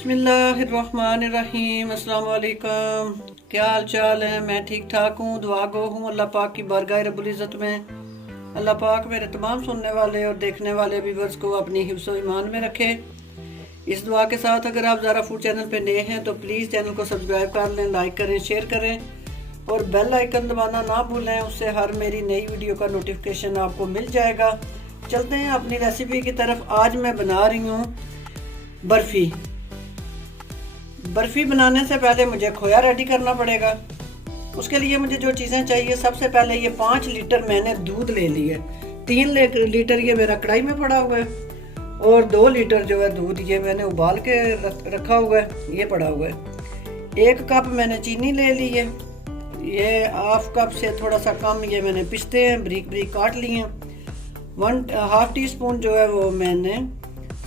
बिस्मिल्लाहिर्रहमानिर्रहीम। अस्सलाम वालेकुम। क्या हाल चाल है? मैं ठीक ठाक हूँ, दुआ गो हूँ अल्लाह पाक की बारगाह रब्बुल इज़्ज़त में। अल्लाह पाक मेरे तमाम सुनने वाले और देखने वाले व्यूअर्स को अपनी हिफ्ज़ ईमान में रखे। इस दुआ के साथ अगर आप ज़ारा फूड चैनल पे नए हैं तो प्लीज़ चैनल को सब्सक्राइब कर लें, लाइक करें, शेयर करें और बेल आइकन दबाना ना भूलें। उससे हर मेरी नई वीडियो का नोटिफिकेशन आपको मिल जाएगा। चलते हैं अपनी रेसिपी की तरफ। आज मैं बना रही हूँ बर्फ़ी। बर्फ़ी बनाने से पहले मुझे खोया रेडी करना पड़ेगा। उसके लिए मुझे जो चीज़ें चाहिए, सबसे पहले ये 5 लीटर मैंने दूध ले लिया है। 3 लीटर ये मेरा कढ़ाई में पड़ा हुआ है और 2 लीटर जो है दूध ये मैंने उबाल के रखा हुआ है, ये पड़ा हुआ है। 1 कप मैंने चीनी ले ली है। ये हाफ कप से थोड़ा सा कम ये मैंने पिस्ते हैं, बारीक बारीक काट लिए हैं। 1/2 टीस्पून जो है वो मैंने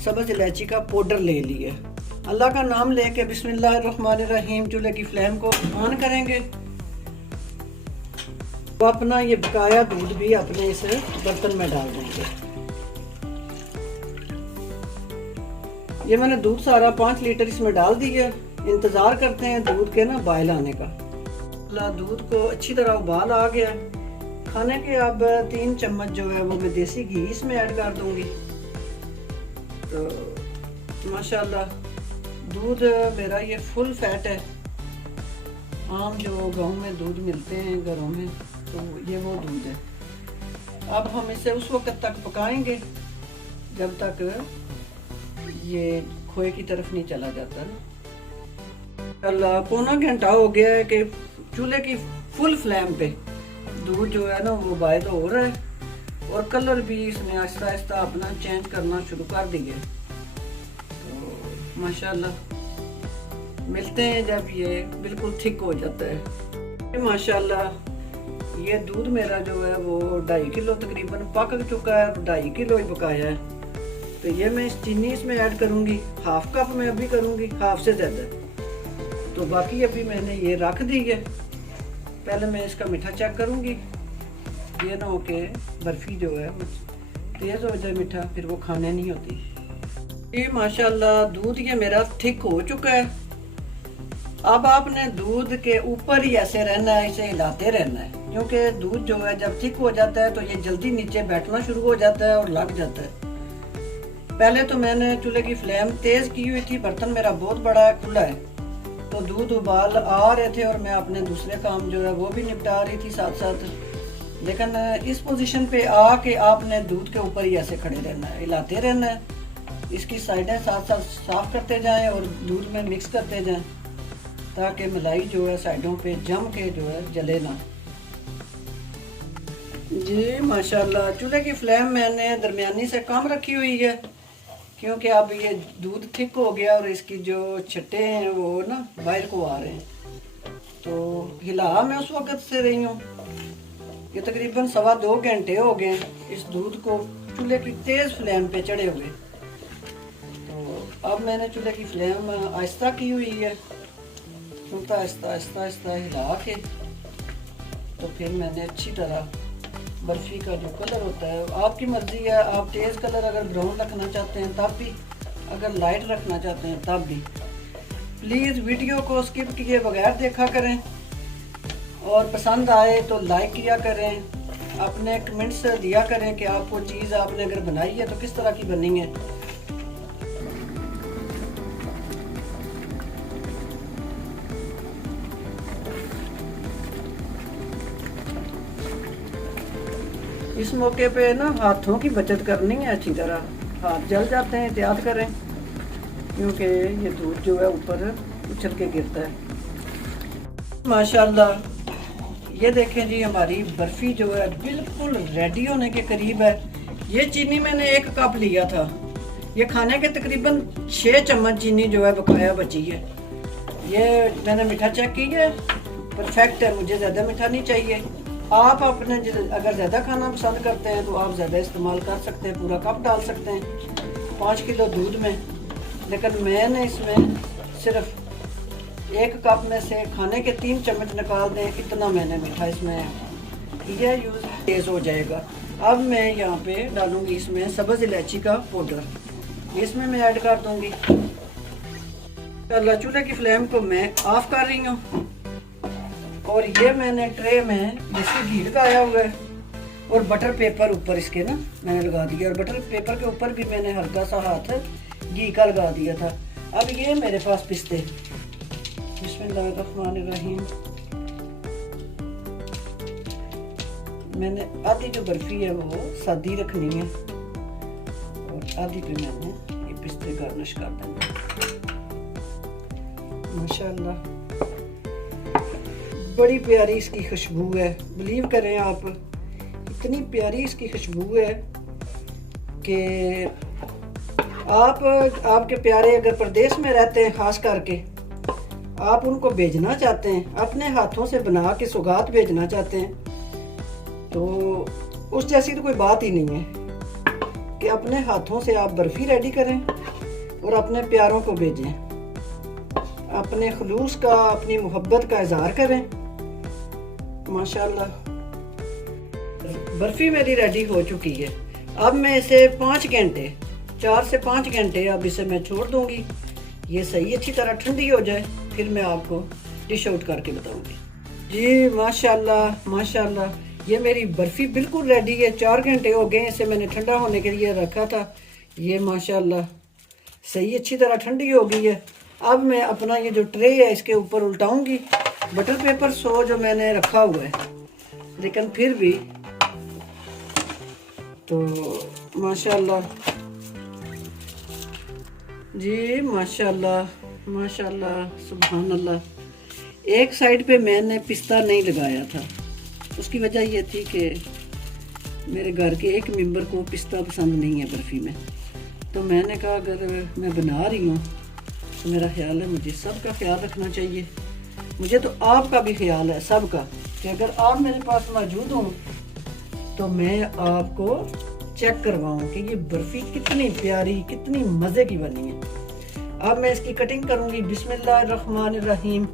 सब्ज़ इलायची का पाउडर ले लिया है। अल्लाह का नाम लेके बिस्मिल्लाहिर्रहमानिर्रहीम चूल्हे की फ्लेम को ऑन करेंगे। तो अपना ये बकाया दूध भी अपने इस बर्तन में डाल देंगे। ये मैंने दूध सारा 5 लीटर इसमें डाल दिया। इंतज़ार करते हैं दूध के ना बॉयल आने का। दूध को अच्छी तरह उबाल आ गया। खाने के अब 3 चम्मच जो है वो मैं देसी घी इसमें ऐड कर दूंगी। तो माशाल्लाह दूध मेरा ये फुल फैट है। आम जो गांव में दूध मिलते हैं घरों में, तो ये वो दूध है। अब हम इसे उस वक्त तक पकाएंगे जब तक ये खोए की तरफ नहीं चला जाता। अल्लाह पौना घंटा हो गया है कि चूल्हे की फुल फ्लेम पे दूध जो है ना वो बॉयल हो रहा है और कलर भी इसने आहिस्ता आहिस्ता अपना चेंज करना शुरू कर दिया। माशाल्लाह मिलते हैं जब ये बिल्कुल थिक हो जाता है। माशाल्लाह ये दूध मेरा जो है वो 2.5 किलो तकरीबन पक चुका है। 2.5 किलो ही पकाया है। तो ये मैं चीनी इसमें ऐड करूंगी। 1/2 कप मैं अभी करूंगी, हाफ से ज़्यादा। तो बाकी अभी मैंने ये रख दी है। पहले मैं इसका मीठा चेक करूंगी। ये ना हो के बर्फ़ी जो है तेज़ हो जाए मीठा, फिर वो खाने नहीं होती। ये माशाल्लाह दूध ये मेरा थिक हो चुका है। अब आपने दूध के ऊपर ही ऐसे रहना है, इसे हिलाते रहना है, क्योंकि दूध जो है जब थिक हो जाता है तो ये जल्दी नीचे बैठना शुरू हो जाता है और लग जाता है। पहले तो मैंने चूल्हे की फ्लेम तेज की हुई थी। बर्तन मेरा बहुत बड़ा है, खुला है, तो दूध उबाल आ रहे थे और मैं अपने दूसरे काम जो है वो भी निपटा रही थी साथ साथ। लेकिन इस पोजीशन पे आके आपने दूध के ऊपर ही ऐसे खड़े रहना है, हिलाते रहना है। इसकी साइडें साथ साथ साफ करते जाएं और दूध में मिक्स करते जाएं ताकि मलाई जो है साइडों पे जम के जो है जले ना। जी माशाल्लाह चूल्हे की फ्लेम मैंने दरमियानी से कम रखी हुई है, क्योंकि अब ये दूध थिक हो गया और इसकी जो छट्टे हैं वो ना बाहर को आ रहे हैं। तो हिला मैं उस वक्त से रही हूँ। ये तकरीबन 2.25 घंटे हो गए इस दूध को चूल्हे की तेज़ फ्लेम पे चढ़े हुए। अब मैंने चूल्हे की फ्लेम आहिस्ता की हुई है। चूल्हा आहिस्ता आहिस्ता आहिस्ता हिला के तो फिर मैंने अच्छी तरह बर्फ़ी का जो कलर होता है आपकी मर्ज़ी है। आप तेज़ कलर अगर ब्राउन रखना चाहते हैं तब भी, अगर लाइट रखना चाहते हैं तब भी। प्लीज़ वीडियो को स्किप किए बगैर देखा करें और पसंद आए तो लाइक किया करें। अपने कमेंट्स दिया करें कि आपको चीज़ आपने अगर बनाई है तो किस तरह की बनी है। इस मौके पे ना हाथों की बचत करनी है अच्छी तरह। हाथ जल जाते हैं, एहतियात करें, क्योंकि ये दूध जो है ऊपर उछल के गिरता है। माशाल्लाह ये देखें जी हमारी बर्फ़ी जो है बिल्कुल रेडी होने के करीब है। ये चीनी मैंने 1 कप लिया था। ये खाने के तकरीबन 6 चम्मच चीनी जो है बकाया बची है। ये मैंने मीठा चेक किया है, परफेक्ट है। मुझे ज़्यादा मीठा नहीं चाहिए। आप अपने अगर ज़्यादा खाना पसंद करते हैं तो आप ज़्यादा इस्तेमाल कर सकते हैं, पूरा कप डाल सकते हैं 5 किलो दूध में। लेकिन मैंने इसमें सिर्फ 1 कप में से खाने के 3 चम्मच निकाल दें, इतना मैंने मीठा इसमें किया यूज़। तेज़ हो जाएगा। अब मैं यहाँ पे डालूंगी इसमें सब्ज़ इलायची का पाउडर। इसमें मैं ऐड कर दूंगी। अल्लाह चूल्हे की फ्लेम को मैं ऑफ कर रही हूँ और ये मैंने ट्रे में जिससे घी लगाया हुआ है और बटर पेपर ऊपर इसके ना मैंने लगा दिया और बटर पेपर के ऊपर भी मैंने हल्का सा हाथ घी का लगा दिया था। अब ये मेरे पास पिस्ते, बिस्मिल्लाहिर्रहमानिर्रहीम, मैंने आधी जो बर्फी है वो सादी रखनी है और आधी पे मैंने ये पिस्ते गार्निश कर देंगे। माशाल्लाह बड़ी प्यारी इसकी खुशबू है, बिलीव करें आप, इतनी प्यारी इसकी खुशबू है कि आपके प्यारे अगर प्रदेश में रहते हैं, खास करके आप उनको भेजना चाहते हैं, अपने हाथों से बना के सौगात भेजना चाहते हैं, तो उस जैसी तो कोई बात ही नहीं है कि अपने हाथों से आप बर्फ़ी रेडी करें और अपने प्यारों को भेजें, अपने खुलूस का, अपनी मोहब्बत का इजहार करें। माशाल्लाह बर्फ़ी मेरी रेडी हो चुकी है। अब मैं इसे 5 घंटे, 4 से 5 घंटे अब इसे मैं छोड़ दूंगी, ये सही अच्छी तरह ठंडी हो जाए, फिर मैं आपको डिश आउट करके बताऊंगी। जी माशाल्लाह माशाल्लाह, ये मेरी बर्फ़ी बिल्कुल रेडी है। 4 घंटे हो गए, इसे मैंने ठंडा होने के लिए रखा था। ये माशाल्लाह सही अच्छी तरह ठंडी हो गई है। अब मैं अपना ये जो ट्रे है इसके ऊपर उल्टाऊंगी। बटर पेपर सो जो मैंने रखा हुआ है, लेकिन फिर भी तो माशाल्लाह जी माशाल्लाह माशाल्लाह सुभान अल्लाह। एक साइड पे मैंने पिस्ता नहीं लगाया था, उसकी वजह ये थी कि मेरे घर के एक मेंबर को पिस्ता पसंद नहीं है बर्फ़ी में, तो मैंने कहा अगर मैं बना रही हूँ तो मेरा ख्याल है मुझे सबका ख्याल रखना चाहिए, मुझे तो आपका भी ख्याल है सबका, कि अगर आप मेरे पास मौजूद हों तो मैं आपको चेक करवाऊँ कि ये बर्फ़ी कितनी प्यारी, कितनी मज़े की बनी है। अब मैं इसकी कटिंग करूँगी। बिस्मिल्लाहिर्रहमानिर्रहीम।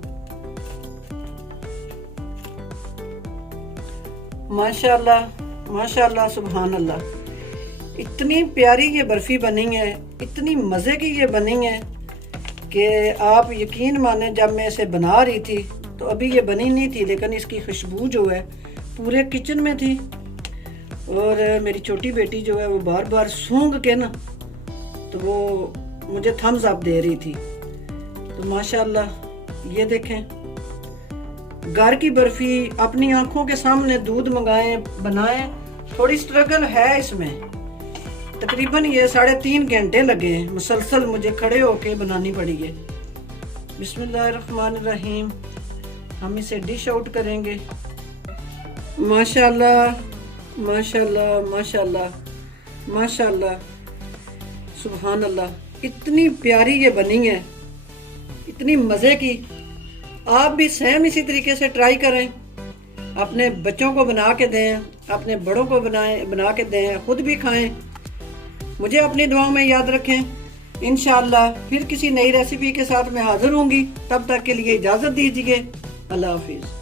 माशाल्लाह माशाल्लाह सुभान अल्लाह, इतनी प्यारी ये बर्फ़ी बनी है, इतनी मज़े की ये बनी है कि आप यकीन माने, जब मैं इसे बना रही थी तो अभी ये बनी नहीं थी, लेकिन इसकी खुशबू जो है पूरे किचन में थी और मेरी छोटी बेटी जो है वो बार बार सूंघ के ना तो वो मुझे थम्स अप दे रही थी। तो माशाल्लाह ये देखें, घर की बर्फ़ी अपनी आंखों के सामने दूध मंगाएं, बनाएं। थोड़ी स्ट्रगल है इसमें, तकरीबन ये 3.5 घंटे लगे हैं, मुसलसल मुझे खड़े होके बनानी पड़ी है। बिस्मिल्लाहिर्रहमानिर्रहीम। हम इसे डिश आउट करेंगे। माशाल्लाह माशाल्लाह माशाल्लाह माशाल्लाह सुभान अल्लाह, इतनी प्यारी ये बनी है, इतनी मज़े की। आप भी सेम इसी तरीके से ट्राई करें, अपने बच्चों को बना के दें, अपने बड़ों को बना के दें, खुद भी खाएं। मुझे अपनी दुआओं में याद रखें। इंशाअल्लाह फिर किसी नई रेसिपी के साथ मैं हाजिर होंगी। तब तक के लिए इजाज़त दीजिए। अल्लाह हाफिज़।